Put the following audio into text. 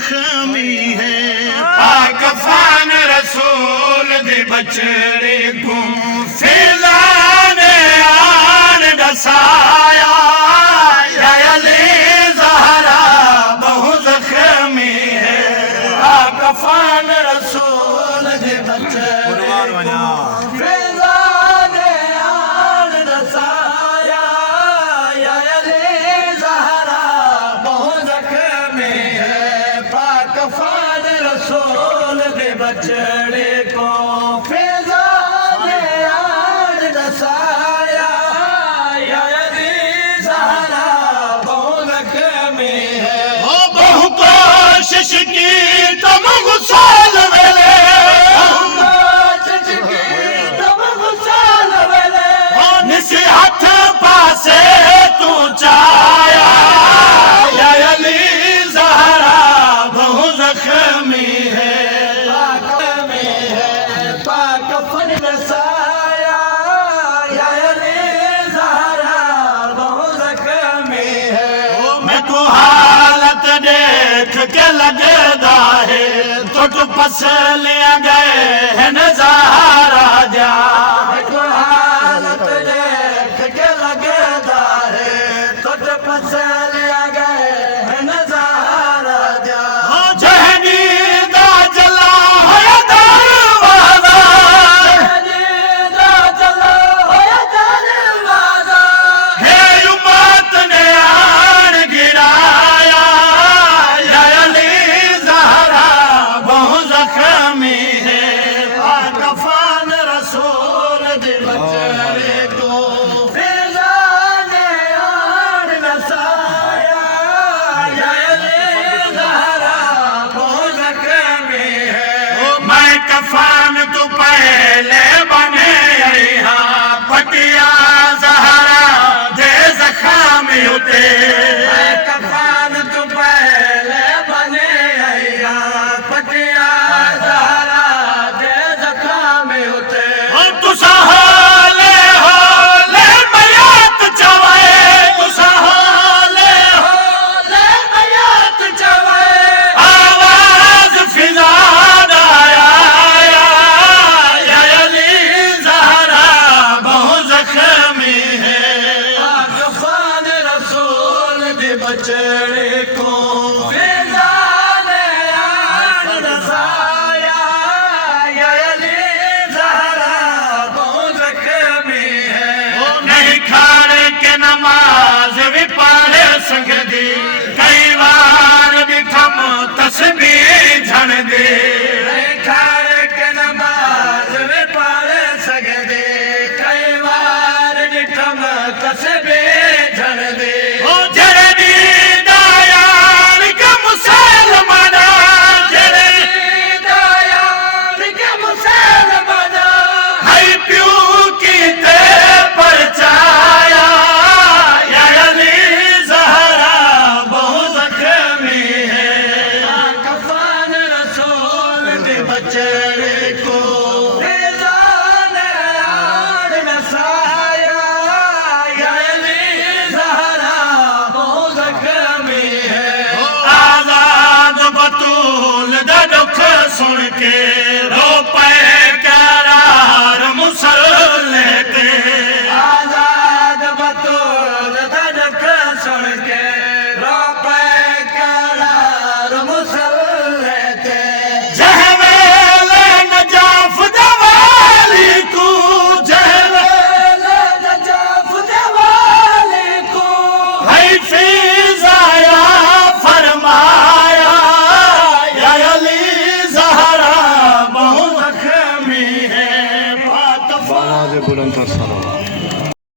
जख्मी है। पाक फान रसूल दे बचड़े को फिजान आन दसाया, या अली ज़हरा बहु जख्मी है। पाक फान रसूल दे बचड़े बचड़े को फिजाने यार दसाया, या अली ज़हरा बहु ज़ख्मी है। ओ बहु कोशिश की तुम गुसाल वेले, कोशिश की तुम गुसाल वेले, निसी हथ पासे तू चाया, या अली ज़हरा बहु ज़ख्मी है। हालत देख के लगदा है टुट पसलियां गए हैं नजारा जा। हालत देख के लगदा है टुट पसलियां गए हैं नजारा जा। जहनी दा जला होया दरवाजा, जहनी दा जला होया दरवाजा, है उम्मत ने आन गिराया, या अली ज़हरा बहु ज़ख्मी है। पाक फान रसूल दे बचड़े को फिजाने आन दसाया, या अली ज़हरा बहु ज़ख्मी है। मैं कफान तू पहले बने यहाँ पटिया ज़हरा दे ज़ख्मी उते। मैं कफान तू पहले बने यहाँ पटिया ज़हरा दे ज़ख्मी उते। तुसा होले मयात चवाए, तुसा होले मयात चवाए, आवाज फिजान आया, या अली ज़हरा बहु ज़ख्मी है। पाक फान रसूल दे बचड़े को फिजाने आन दसाया, या अली ज़हरा बहु ज़ख्मी है। नहीं खाने के नमाज भी पढ़े सकदी, कई बार भी थम तस्बीह झण दे। नहीं खाने के नमाज भी पढ़े सकदी, कई बार भी थम तस्बीह झण दे। जरनी दायान के मुसलमाना, जरनी दायान के मुसलमाना, है प्यू की ते परचाया, या अली ज़हरा बहु ज़ख्मी है। पाक फान रसूल दे बचड़े को फिजाने आन दसाया, या अली ज़हरा बहु ज़ख्मी है। आज़ाद बतूल दा दुख सुन के रो पे करार मुसल्ले ते। आज़ाद बतूल दा दुख सुन के रो पे करार मुसल्ले ते। जहवेले नजाफ दवाली को, जहवेले नजाफ दवाली को, है फिजाया फरमाया, या अली ज़हरा बहु ज़ख्मी है। पाक फान बुलंद सलाम।